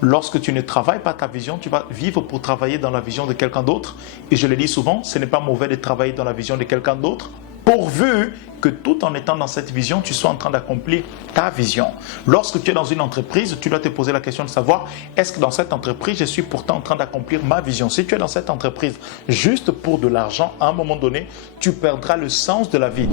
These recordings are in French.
Lorsque tu ne travailles pas ta vision, tu vas vivre pour travailler dans la vision de quelqu'un d'autre. Et je le dis souvent, ce n'est pas mauvais de travailler dans la vision de quelqu'un d'autre, pourvu que tout en étant dans cette vision, tu sois en train d'accomplir ta vision. Lorsque tu es dans une entreprise, tu dois te poser la question de savoir, est-ce que dans cette entreprise, je suis pourtant en train d'accomplir ma vision? Si tu es dans cette entreprise juste pour de l'argent, à un moment donné, tu perdras le sens de la vie.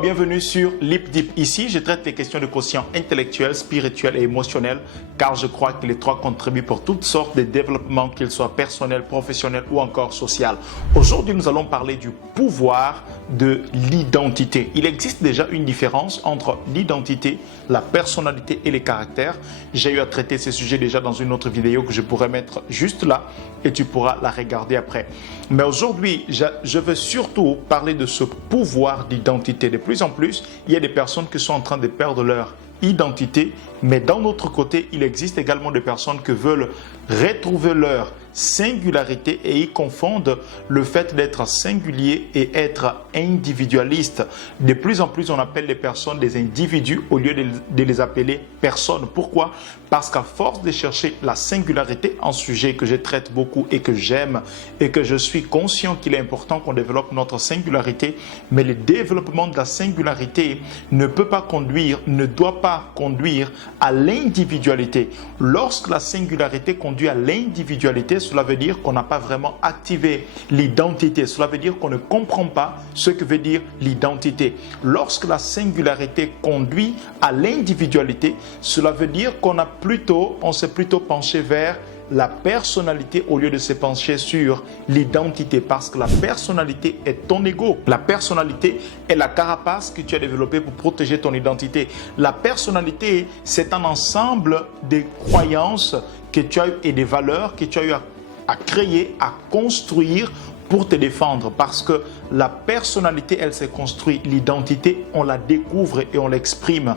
Bienvenue sur LipDeep. Ici, je traite les questions de quotient intellectuel, spirituel et émotionnel, car je crois que les trois contribuent pour toutes sortes de développements, qu'ils soient personnels, professionnels ou encore social. Aujourd'hui, nous allons parler du pouvoir de l'identité. Il existe déjà une différence entre l'identité, la personnalité et les caractères. J'ai eu à traiter ce sujet déjà dans une autre vidéo que je pourrais mettre juste là et tu pourras la regarder après. Mais aujourd'hui, je veux surtout parler de ce pouvoir d'identité. De plus en plus, il y a des personnes qui sont en train de perdre leur identité, mais d'un autre côté, il existe également des personnes qui veulent retrouver leur singularité et ils confondent le fait d'être singulier et être individualiste. De plus en plus, on appelle les personnes des individus au lieu de les appeler personnes. Pourquoi? Parce qu'à force de chercher la singularité, un sujet que je traite beaucoup et que j'aime et que je suis conscient qu'il est important qu'on développe notre singularité, mais le développement de la singularité ne doit pas conduire à l'individualité. Lorsque la singularité conduit à l'individualité, cela veut dire qu'on n'a pas vraiment activé l'identité. Cela veut dire qu'on ne comprend pas ce que veut dire l'identité. Lorsque la singularité conduit à l'individualité, cela veut dire qu'on s'est plutôt penché vers la personnalité au lieu de se pencher sur l'identité, parce que la personnalité est ton ego. La personnalité est la carapace que tu as développée pour protéger ton identité. La personnalité, c'est un ensemble de croyances que tu as eu et des valeurs que tu as eu à créer, à construire pour te défendre, parce que la personnalité, elle s'est construite. L'identité, on la découvre et on l'exprime.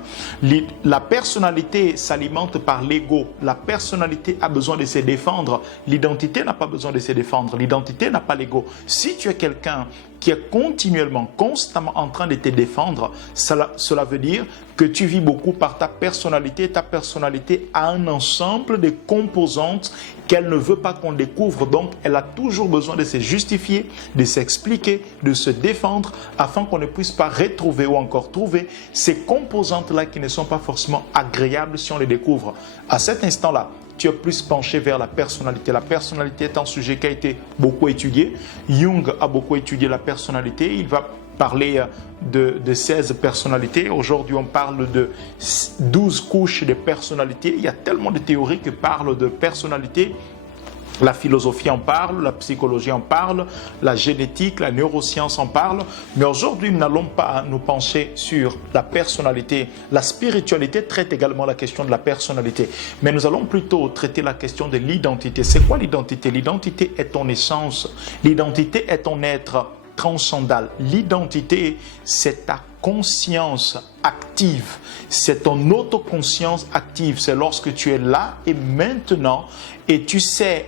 La personnalité s'alimente par l'ego. La personnalité a besoin de se défendre. L'identité n'a pas besoin de se défendre. L'identité n'a pas l'ego. Si tu es quelqu'un qui est continuellement, constamment en train de te défendre, cela veut dire que tu vis beaucoup par ta personnalité. Ta personnalité a un ensemble de composantes qu'elle ne veut pas qu'on découvre. Donc, elle a toujours besoin de se justifier, de s'expliquer, de se défendre afin qu'on ne puisse pas retrouver ou encore trouver ces composantes-là qui ne sont pas forcément agréables si on les découvre. À cet instant-là, tu es plus penché vers la personnalité. La personnalité est un sujet qui a été beaucoup étudié. Jung a beaucoup étudié la personnalité. Il va parler de 16 personnalités. Aujourd'hui, on parle de 12 couches de personnalité. Il y a tellement de théories qui parlent de personnalité. La philosophie en parle, la psychologie en parle, la génétique, la neuroscience en parle. Mais aujourd'hui, nous n'allons pas nous pencher sur la personnalité. La spiritualité traite également la question de la personnalité. Mais nous allons plutôt traiter la question de l'identité. C'est quoi l'identité? L'identité est ton essence. L'identité est ton être transcendal. L'identité, c'est ta conscience active, c'est ton autoconscience active, c'est lorsque tu es là et maintenant et tu sais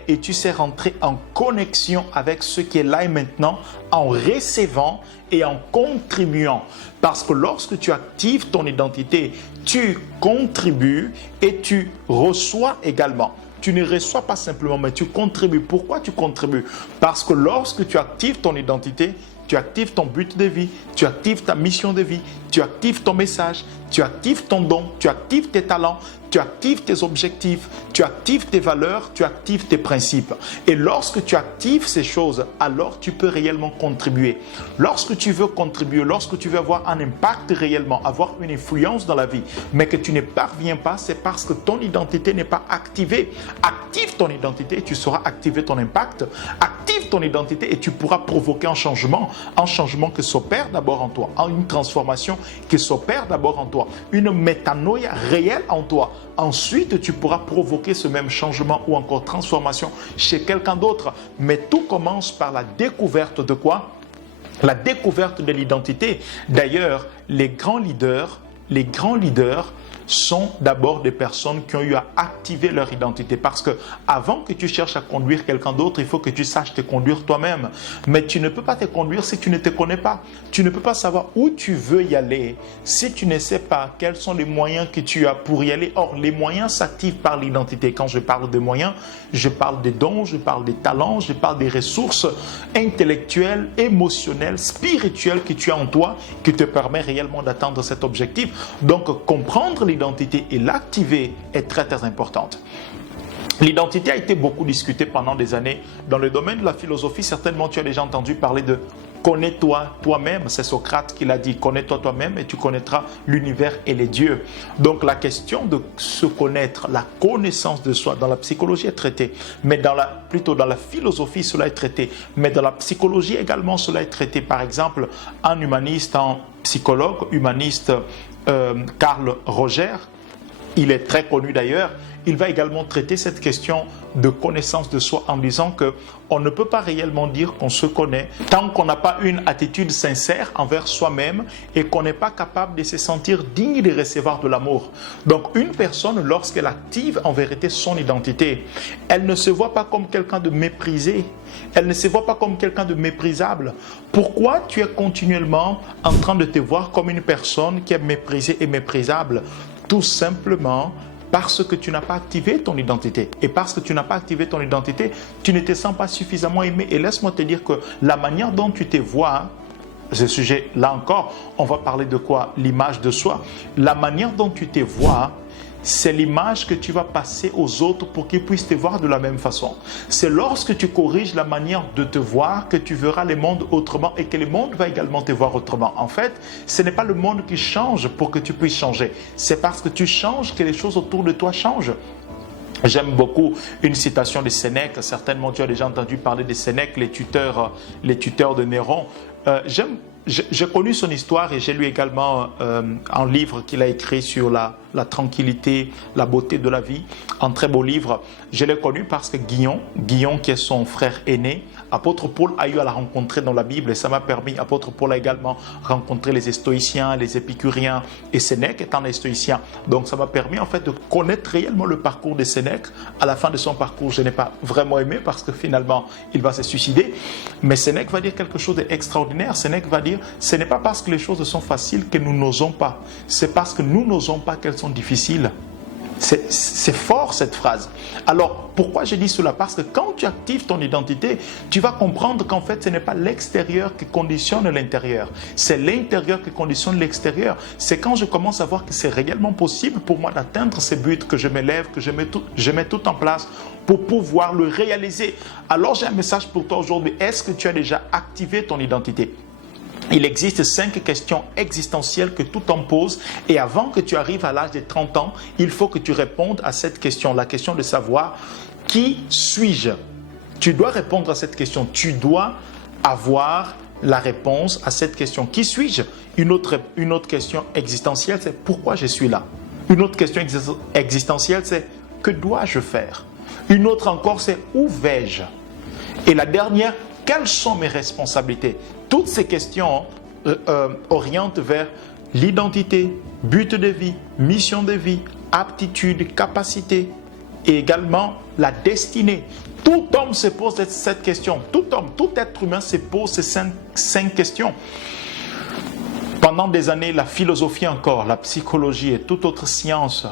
rentrer en connexion avec ce qui est là et maintenant en recevant et en contribuant. Parce que lorsque tu actives ton identité, tu contribues et tu reçois également. Tu ne reçois pas simplement, mais tu contribues. Pourquoi tu contribues? Parce que lorsque tu actives ton identité, tu actives ton but de vie, tu actives ta mission de vie, tu actives ton message, tu actives ton don, tu actives tes talents, tu actives tes objectifs, tu actives tes valeurs, tu actives tes principes. Et lorsque tu actives ces choses, alors tu peux réellement contribuer. Lorsque tu veux contribuer, lorsque tu veux avoir un impact réellement, avoir une influence dans la vie, mais que tu ne parviens pas, c'est parce que ton identité n'est pas activée. Active ton identité et tu sauras activer ton impact. Active ton identité et tu pourras provoquer un changement qui s'opère d'abord en toi, une transformation qui s'opère d'abord en toi, une métanoïa réelle en toi. Ensuite, tu pourras provoquer ce même changement ou encore transformation chez quelqu'un d'autre. Mais tout commence par la découverte de quoi? La découverte de l'identité. D'ailleurs, les grands leaders sont d'abord des personnes qui ont eu à activer leur identité. Parce que avant que tu cherches à conduire quelqu'un d'autre, il faut que tu saches te conduire toi-même. Mais tu ne peux pas te conduire si tu ne te connais pas. Tu ne peux pas savoir où tu veux y aller si tu ne sais pas quels sont les moyens que tu as pour y aller. Or, les moyens s'activent par l'identité. Quand je parle de moyens, je parle des dons, je parle des talents, je parle des ressources intellectuelles, émotionnelles, spirituelles que tu as en toi qui te permet réellement d'atteindre cet objectif. Donc, comprendre l'identité et l'activer est très très importante. L'identité a été beaucoup discutée pendant des années. Dans le domaine de la philosophie, certainement tu as déjà entendu parler de connais-toi toi-même. C'est Socrate qui l'a dit, connais-toi toi-même et tu connaîtras l'univers et les dieux. Donc la question de se connaître, la connaissance de soi, dans la psychologie est traitée, mais plutôt dans la philosophie cela est traité, mais dans la psychologie également cela est traité. Par exemple, un humaniste, un psychologue humaniste, Carl Roger, il est très connu d'ailleurs, il va également traiter cette question de connaissance de soi en disant qu'on ne peut pas réellement dire qu'on se connaît tant qu'on n'a pas une attitude sincère envers soi-même et qu'on n'est pas capable de se sentir digne de recevoir de l'amour. Donc une personne, lorsqu'elle active en vérité son identité, elle ne se voit pas comme quelqu'un de méprisé, elle ne se voit pas comme quelqu'un de méprisable. Pourquoi tu es continuellement en train de te voir comme une personne qui est méprisée et méprisable? Tout simplement parce que tu n'as pas activé ton identité. Et parce que tu n'as pas activé ton identité, tu ne te sens pas suffisamment aimé. Et laisse-moi te dire que la manière dont tu te vois, ce sujet, là encore, on va parler de quoi? L'image de soi. La manière dont tu te vois, c'est l'image que tu vas passer aux autres pour qu'ils puissent te voir de la même façon. C'est lorsque tu corriges la manière de te voir que tu verras le monde autrement et que le monde va également te voir autrement. En fait, ce n'est pas le monde qui change pour que tu puisses changer. C'est parce que tu changes que les choses autour de toi changent. J'aime beaucoup une citation de Sénèque. Certainement, tu as déjà entendu parler de Sénèque, les tuteurs de Néron. J'ai connu son histoire et j'ai lu également un livre qu'il a écrit sur la tranquillité, la beauté de la vie, un très beau livre. Je l'ai connu parce que Guillon qui est son frère aîné, apôtre Paul a eu à la rencontrer dans la Bible et ça m'a permis, apôtre Paul a également rencontré les stoïciens, les épicuriens et Sénèque étant un stoïcien. Donc ça m'a permis en fait de connaître réellement le parcours de Sénèque. À la fin de son parcours, je n'ai pas vraiment aimé parce que finalement il va se suicider. Mais Sénèque va dire quelque chose d'extraordinaire. Sénèque va dire, ce n'est pas parce que les choses sont faciles que nous n'osons pas. C'est parce que nous n'osons pas qu'elles sont difficiles. C'est fort cette phrase. Alors pourquoi je dis cela? Parce que quand tu actives ton identité, tu vas comprendre qu'en fait ce n'est pas l'extérieur qui conditionne l'intérieur, c'est l'intérieur qui conditionne l'extérieur. C'est quand je commence à voir que c'est réellement possible pour moi d'atteindre ces buts que je m'élève, que je mets tout en place pour pouvoir le réaliser. Alors j'ai un message pour toi aujourd'hui. Est-ce que tu as déjà activé ton identité? Il existe 5 questions existentielles que tout homme pose et avant que tu arrives à l'âge de 30 ans, il faut que tu répondes à cette question, la question de savoir qui suis-je? Tu dois répondre à cette question, tu dois avoir la réponse à cette question. Qui suis-je? Une autre question existentielle, c'est pourquoi je suis là? Une autre question existentielle, c'est que dois-je faire? Une autre encore, c'est où vais-je? Et la dernière, quelles sont mes responsabilités? Toutes ces questions orientent vers l'identité, but de vie, mission de vie, aptitude, capacité et également la destinée. Tout homme se pose cette question. Tout homme, tout être humain se pose ces cinq questions. Pendant des années, la philosophie encore, la psychologie et toute autre science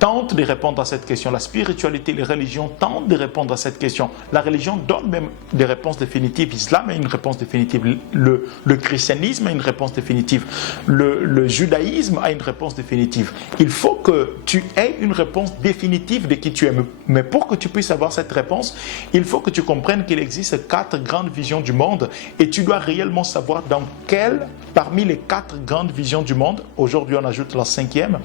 tentent de répondre à cette question. La spiritualité, les religions tentent de répondre à cette question. La religion donne même des réponses définitives. L'islam a une réponse définitive. Le christianisme a une réponse définitive. Le judaïsme a une réponse définitive. Il faut que tu aies une réponse définitive de qui tu es. Mais pour que tu puisses avoir cette réponse, il faut que tu comprennes qu'il existe 4 grandes visions du monde et tu dois réellement savoir dans quelle, parmi les 4 grandes visions du monde, aujourd'hui on ajoute la 5e,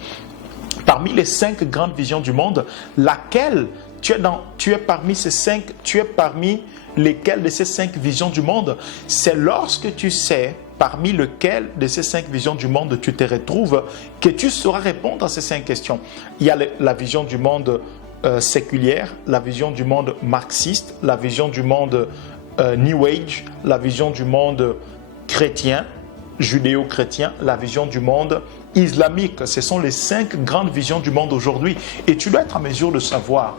parmi les 5 grandes visions du monde, laquelle tu es parmi ces 5, tu es parmi lesquelles de ces 5 visions du monde. C'est lorsque tu sais parmi lequel de ces 5 visions du monde tu te retrouves que tu sauras répondre à ces 5 questions. Il y a la vision du monde séculière, la vision du monde marxiste, la vision du monde New Age, la vision du monde chrétien, judéo-chrétien, la vision du monde islamique. Ce sont les 5 grandes visions du monde aujourd'hui. Et tu dois être en mesure de savoir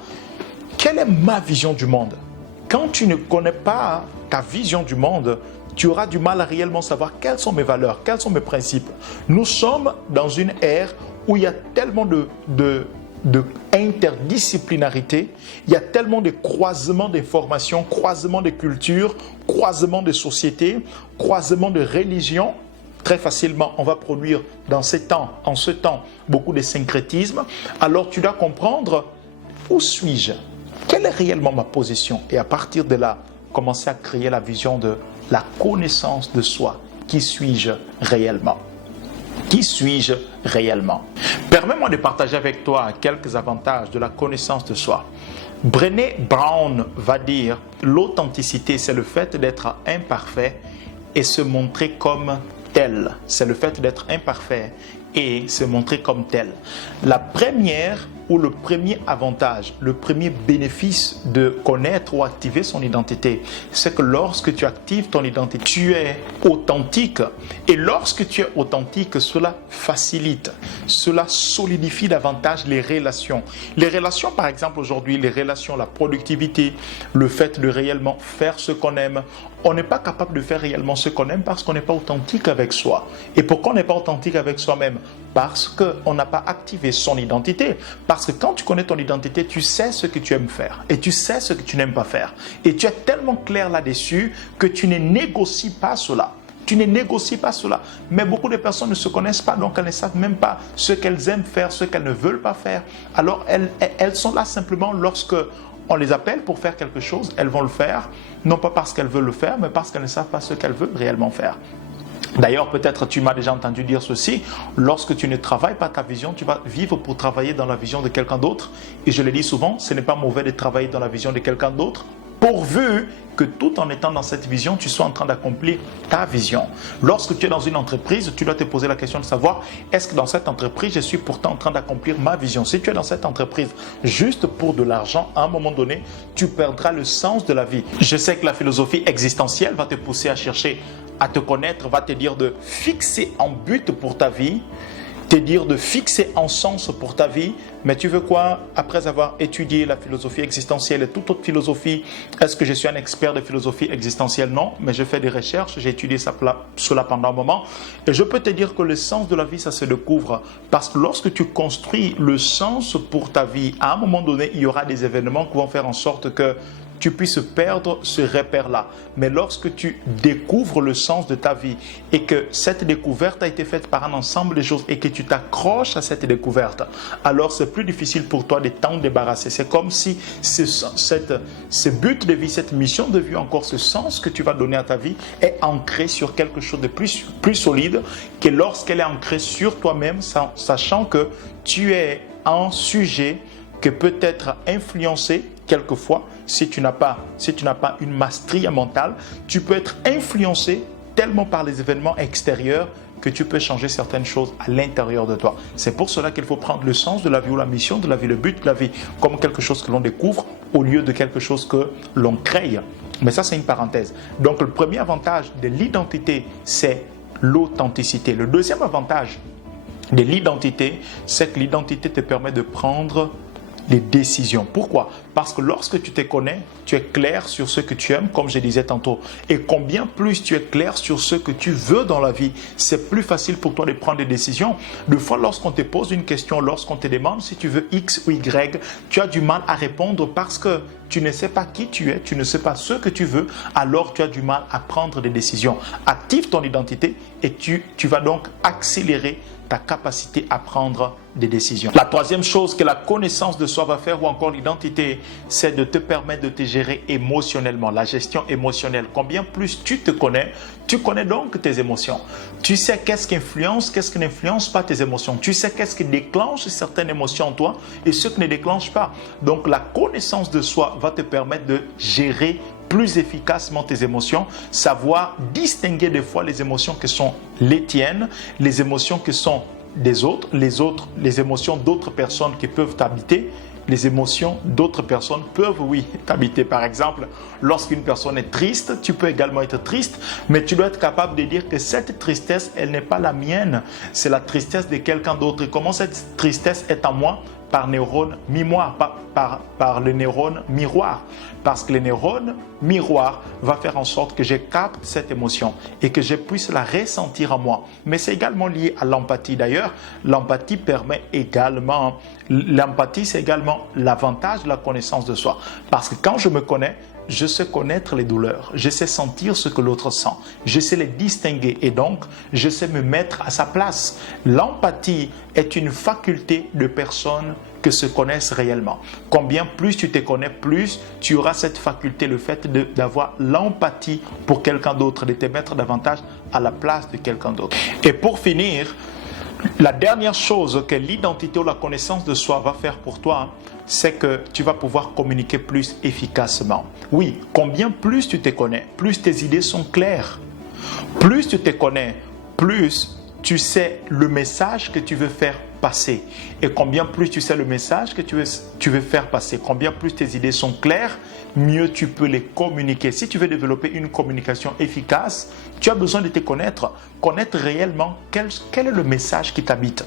quelle est ma vision du monde. Quand tu ne connais pas ta vision du monde, tu auras du mal à réellement savoir quelles sont mes valeurs, quels sont mes principes. Nous sommes dans une ère où il y a tellement de interdisciplinarité, il y a tellement de croisements d'informations, croisements de cultures, croisements de sociétés, croisements de religions. Très facilement, on va produire en ce temps, beaucoup de syncrétisme. Alors tu dois comprendre où suis-je, quelle est réellement ma position, et à partir de là, commencer à créer la vision de la connaissance de soi. Qui suis-je réellement? Qui suis-je réellement? Permets-moi de partager avec toi quelques avantages de la connaissance de soi. Brené Brown va dire « L'authenticité, c'est le fait d'être imparfait et se montrer comme tel. » C'est le fait d'être imparfait et se montrer comme tel. La première ou le premier avantage, le premier bénéfice de connaître ou activer son identité, c'est que lorsque tu actives ton identité, tu es authentique. Et lorsque tu es authentique, cela facilite, cela solidifie davantage les relations. Les relations, par exemple, aujourd'hui, les relations, la productivité, le fait de réellement faire ce qu'on aime. On n'est pas capable de faire réellement ce qu'on aime parce qu'on n'est pas authentique avec soi. Et pourquoi on n'est pas authentique avec soi-même? Parce qu'on n'a pas activé son identité. Parce que quand tu connais ton identité, tu sais ce que tu aimes faire et tu sais ce que tu n'aimes pas faire. Et tu es tellement clair là-dessus que tu ne négocies pas cela. Tu ne négocies pas cela. Mais beaucoup de personnes ne se connaissent pas, donc elles ne savent même pas ce qu'elles aiment faire, ce qu'elles ne veulent pas faire. Alors elles sont là simplement lorsque on les appelle pour faire quelque chose, elles vont le faire, non pas parce qu'elles veulent le faire, mais parce qu'elles ne savent pas ce qu'elles veulent réellement faire. D'ailleurs, peut-être tu m'as déjà entendu dire ceci, lorsque tu ne travailles pas ta vision, tu vas vivre pour travailler dans la vision de quelqu'un d'autre. Et je le dis souvent, ce n'est pas mauvais de travailler dans la vision de quelqu'un d'autre, pourvu que tout en étant dans cette vision, tu sois en train d'accomplir ta vision. Lorsque tu es dans une entreprise, tu dois te poser la question de savoir, est-ce que dans cette entreprise, je suis pourtant en train d'accomplir ma vision? Si tu es dans cette entreprise juste pour de l'argent, à un moment donné, tu perdras le sens de la vie. Je sais que la philosophie existentielle va te pousser à chercher à te connaître, va te dire de fixer un but pour ta vie, te dire de fixer un sens pour ta vie. Mais tu veux quoi? Après avoir étudié la philosophie existentielle et toute autre philosophie, est-ce que je suis un expert de philosophie existentielle? Non, mais je fais des recherches, j'ai étudié cela pendant un moment. Et je peux te dire que le sens de la vie, ça se découvre. Parce que lorsque tu construis le sens pour ta vie, à un moment donné, il y aura des événements qui vont faire en sorte que tu puisses perdre ce repère-là. Mais lorsque tu découvres le sens de ta vie et que cette découverte a été faite par un ensemble de choses et que tu t'accroches à cette découverte, alors c'est plus difficile pour toi de t'en débarrasser. C'est comme si ce but de vie, cette mission de vie, encore ce sens que tu vas donner à ta vie est ancré sur quelque chose de plus solide que lorsqu'elle est ancrée sur toi-même, sachant que tu es un sujet que peut être influencé quelquefois, si tu n'as pas une maîtrise mentale, tu peux être influencé tellement par les événements extérieurs que tu peux changer certaines choses à l'intérieur de toi. C'est pour cela qu'il faut prendre le sens de la vie ou la mission de la vie, le but de la vie, comme quelque chose que l'on découvre au lieu de quelque chose que l'on crée. Mais ça, c'est une parenthèse. Donc, le premier avantage de l'identité, c'est l'authenticité. Le deuxième avantage de l'identité, c'est que l'identité te permet de prendre les décisions. Pourquoi? Parce que lorsque tu te connais, tu es clair sur ce que tu aimes, comme je disais tantôt. Et combien plus tu es clair sur ce que tu veux dans la vie, c'est plus facile pour toi de prendre des décisions. Des fois, lorsqu'on te pose une question, lorsqu'on te demande si tu veux X ou Y, tu as du mal à répondre parce que tu ne sais pas qui tu es, tu ne sais pas ce que tu veux, alors tu as du mal à prendre des décisions. Active ton identité et tu vas donc accélérer ta capacité à prendre des décisions. La troisième chose que la connaissance de soi va faire, ou encore l'identité, c'est de te permettre de te gérer émotionnellement, la gestion émotionnelle. Combien plus tu te connais, tu connais donc tes émotions. Tu sais qu'est-ce qui influence, qu'est-ce qui n'influence pas tes émotions. Tu sais qu'est-ce qui déclenche certaines émotions en toi et ce qui ne déclenche pas. Donc la connaissance de soi va te permettre de gérer plus efficacement tes émotions, savoir distinguer des fois les émotions qui sont les tiennes, les émotions qui sont des autres, les émotions d'autres personnes qui peuvent t'habiter, les émotions d'autres personnes peuvent, oui, t'habiter. Par exemple, lorsqu'une personne est triste, tu peux également être triste, mais tu dois être capable de dire que cette tristesse, elle n'est pas la mienne, c'est la tristesse de quelqu'un d'autre. Et comment cette tristesse est en moi? Par neurone miroir, par le neurone miroir. Parce que le neurone miroir va faire en sorte que je capte cette émotion et que je puisse la ressentir en moi. Mais c'est également lié à l'empathie. D'ailleurs, l'empathie permet également, l'empathie c'est également l'avantage de la connaissance de soi. Parce que quand je me connais, je sais connaître les douleurs, je sais sentir ce que l'autre sent, je sais les distinguer et donc je sais me mettre à sa place. L'empathie est une faculté de personnes que se connaissent réellement. Combien plus tu te connais, plus tu auras cette faculté, le fait d'avoir l'empathie pour quelqu'un d'autre, de te mettre davantage à la place de quelqu'un d'autre. Et pour finir, la dernière chose que l'identité ou la connaissance de soi va faire pour toi, c'est que tu vas pouvoir communiquer plus efficacement. Oui, combien plus tu te connais, plus tes idées sont claires. Plus tu te connais, plus tu sais le message que tu veux faire passer. Et combien plus tu sais le message que tu veux faire passer, combien plus tes idées sont claires, mieux tu peux les communiquer. Si tu veux développer une communication efficace, tu as besoin de te connaître, connaître réellement quel est le message qui t'habite.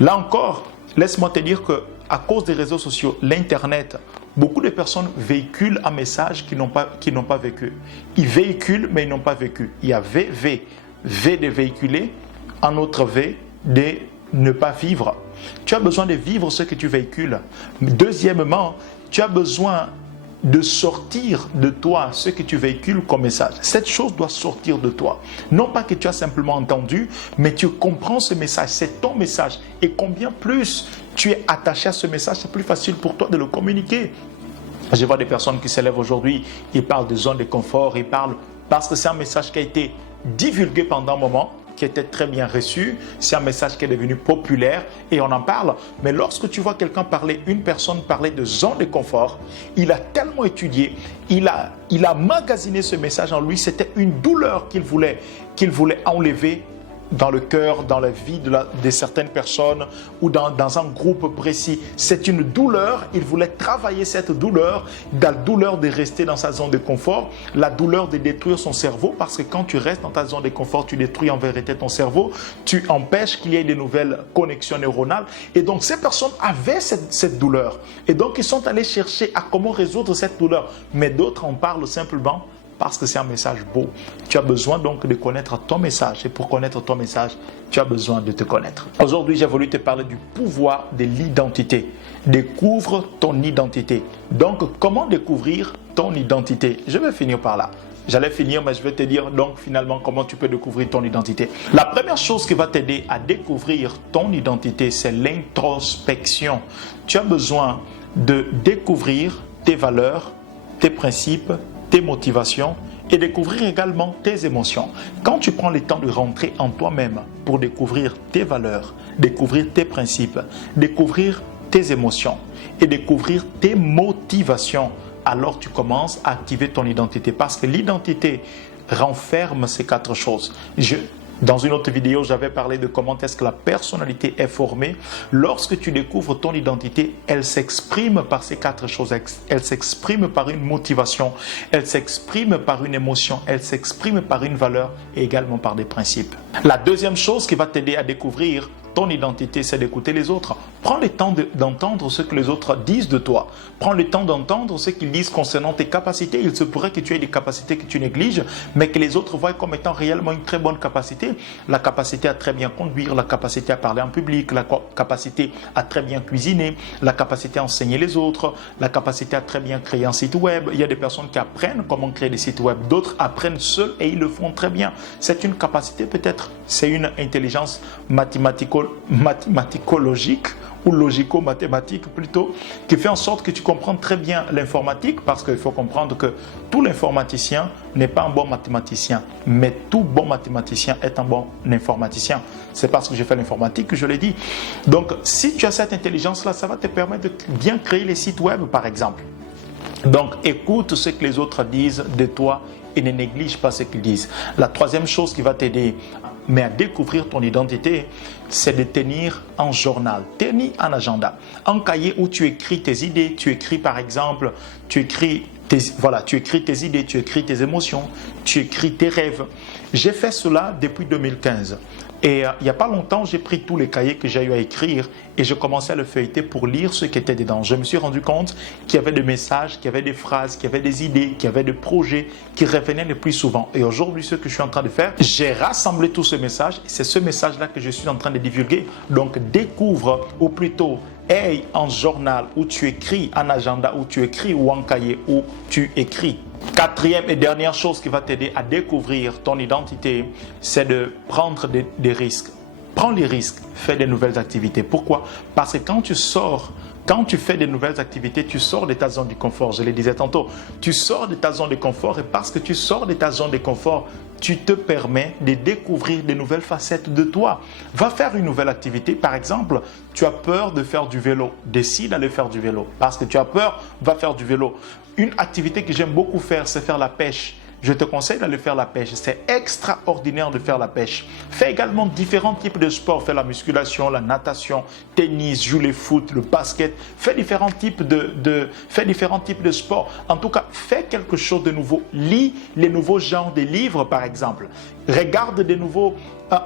Là encore, laisse-moi te dire que à cause des réseaux sociaux, l'Internet, beaucoup de personnes véhiculent un message qu'ils n'ont pas vécu. Ils véhiculent, mais ils n'ont pas vécu. Il y a V de véhiculer, un autre V de ne pas vivre. Tu as besoin de vivre ce que tu véhicules. Deuxièmement, tu as besoin de sortir de toi ce que tu véhicules comme message. Cette chose doit sortir de toi. Non pas que tu as simplement entendu, mais tu comprends ce message. C'est ton message. Et combien plus tu es attaché à ce message, c'est plus facile pour toi de le communiquer. Je vois des personnes qui s'élèvent aujourd'hui, ils parlent de zone de confort, ils parlent parce que c'est un message qui a été divulgué pendant un moment, qui était très bien reçu, c'est un message qui est devenu populaire et on en parle. Mais lorsque tu vois quelqu'un parler, une personne parler de zone de confort, il a tellement étudié, il a magasiné ce message en lui, c'était une douleur qu'il voulait enlever dans le cœur, dans la vie de certaines personnes ou dans un groupe précis. C'est une douleur, il voulait travailler cette douleur, la douleur de rester dans sa zone de confort, la douleur de détruire son cerveau, parce que quand tu restes dans ta zone de confort, tu détruis en vérité ton cerveau, tu empêches qu'il y ait de nouvelles connexions neuronales. Et donc ces personnes avaient cette douleur. Et donc ils sont allés chercher à comment résoudre cette douleur. Mais d'autres en parlent simplement parce que c'est un message beau. Tu as besoin donc de connaître ton message. Et pour connaître ton message, tu as besoin de te connaître. Aujourd'hui, j'ai voulu te parler du pouvoir de l'identité. Découvre ton identité. Donc, comment découvrir ton identité? Je vais finir par là. J'allais finir, mais je vais te dire donc finalement comment tu peux découvrir ton identité. La première chose qui va t'aider à découvrir ton identité, c'est l'introspection. Tu as besoin de découvrir tes valeurs, tes principes, tes motivations et découvrir également tes émotions. Quand tu prends le temps de rentrer en toi-même pour découvrir tes valeurs, découvrir tes principes, découvrir tes émotions et découvrir tes motivations, alors tu commences à activer ton identité parce que l'identité renferme ces 4 choses. Dans une autre vidéo, j'avais parlé de comment est-ce que la personnalité est formée. Lorsque tu découvres ton identité, elle s'exprime par ces 4 choses. Elle s'exprime par une motivation, elle s'exprime par une émotion, elle s'exprime par une valeur et également par des principes. La deuxième chose qui va t'aider à découvrir ton identité, c'est d'écouter les autres. Prends le temps d'entendre ce que les autres disent de toi. Prends le temps d'entendre ce qu'ils disent concernant tes capacités. Il se pourrait que tu aies des capacités que tu négliges, mais que les autres voient comme étant réellement une très bonne capacité. La capacité à très bien conduire, la capacité à parler en public, la capacité à très bien cuisiner, la capacité à enseigner les autres, la capacité à très bien créer un site web. Il y a des personnes qui apprennent comment créer des sites web. D'autres apprennent seuls et ils le font très bien. C'est une capacité peut-être. C'est une intelligence mathématicologique ou logico-mathématique plutôt, qui fait en sorte que tu comprends très bien l'informatique, parce qu'il faut comprendre que tout l'informaticien n'est pas un bon mathématicien, mais tout bon mathématicien est un bon informaticien. C'est parce que j'ai fait l'informatique que je l'ai dit. Donc, si tu as cette intelligence-là, ça va te permettre de bien créer les sites web, par exemple. Donc, écoute ce que les autres disent de toi et ne néglige pas ce qu'ils disent. La troisième chose qui va t'aider mais à découvrir ton identité, c'est de tenir un journal, tenir un agenda, un cahier où tu écris tes idées, tu écris par exemple, tu écris tes idées, tu écris tes émotions, tu écris tes rêves. J'ai fait cela depuis 2015. Et il n'y a pas longtemps, j'ai pris tous les cahiers que j'ai eu à écrire et je commençais à le feuilleter pour lire ce qui était dedans. Je me suis rendu compte qu'il y avait des messages, qu'il y avait des phrases, qu'il y avait des idées, qu'il y avait des projets qui revenaient le plus souvent. Et aujourd'hui, ce que je suis en train de faire, j'ai rassemblé tous ces messages et c'est ce message-là que je suis en train de divulguer. Donc, découvre, ou plutôt, aie un journal où tu écris, un agenda où tu écris ou un cahier où tu écris. Quatrième et dernière chose qui va t'aider à découvrir ton identité, c'est de prendre des risques. Prends les risques, fais des nouvelles activités. Pourquoi? Parce que quand tu fais des nouvelles activités, tu sors de ta zone de confort. Je le disais tantôt, tu sors de ta zone de confort et parce que tu sors de ta zone de confort, tu te permets de découvrir de nouvelles facettes de toi. Va faire une nouvelle activité. Par exemple, tu as peur de faire du vélo. Décide d'aller faire du vélo. Parce que tu as peur, va faire du vélo. Une activité que j'aime beaucoup faire, c'est faire la pêche. Je te conseille d'aller faire la pêche. C'est extraordinaire de faire la pêche. Fais également différents types de sports. Fais la musculation, la natation, tennis, joue le foot, le basket. Fais différents types de sports. En tout cas, fais quelque chose de nouveau. Lis les nouveaux genres de livres, par exemple. Regarde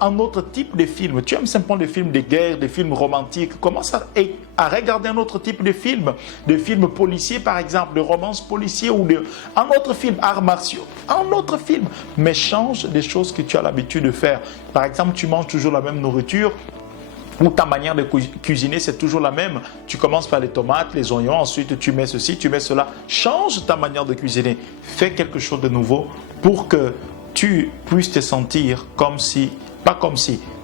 un autre type de film. Tu aimes simplement des films de guerre, des films romantiques. Commence à regarder un autre type de film. Des films policiers, par exemple, de romances policiers ou un autre film, arts martiaux. Un autre film. Mais change des choses que tu as l'habitude de faire. Par exemple, tu manges toujours la même nourriture. Ou ta manière de cuisiner, c'est toujours la même. Tu commences par les tomates, les oignons, ensuite tu mets ceci, tu mets cela. Change ta manière de cuisiner. Fais quelque chose de nouveau pour que tu puisses te sentir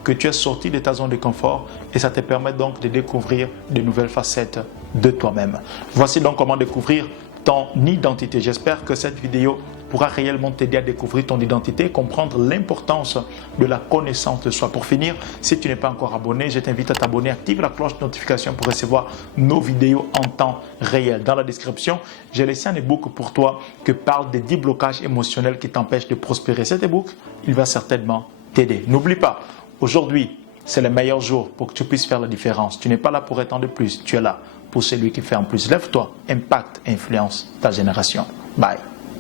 que tu es sorti de ta zone de confort et ça te permet donc de découvrir de nouvelles facettes de toi-même. Voici donc comment découvrir ton identité. J'espère que cette vidéo pourra réellement t'aider à découvrir ton identité et comprendre l'importance de la connaissance de soi. Pour finir, si tu n'es pas encore abonné, je t'invite à t'abonner, active la cloche de notification pour recevoir nos vidéos en temps réel. Dans la description, j'ai laissé un e-book pour toi qui parle des 10 blocages émotionnels qui t'empêchent de prospérer. Cet e-book, il va certainement t'aider. N'oublie pas, aujourd'hui, c'est le meilleur jour pour que tu puisses faire la différence. Tu n'es pas là pour étendre plus, tu es là pour celui qui fait en plus. Lève-toi, impacte, influence ta génération. Bye.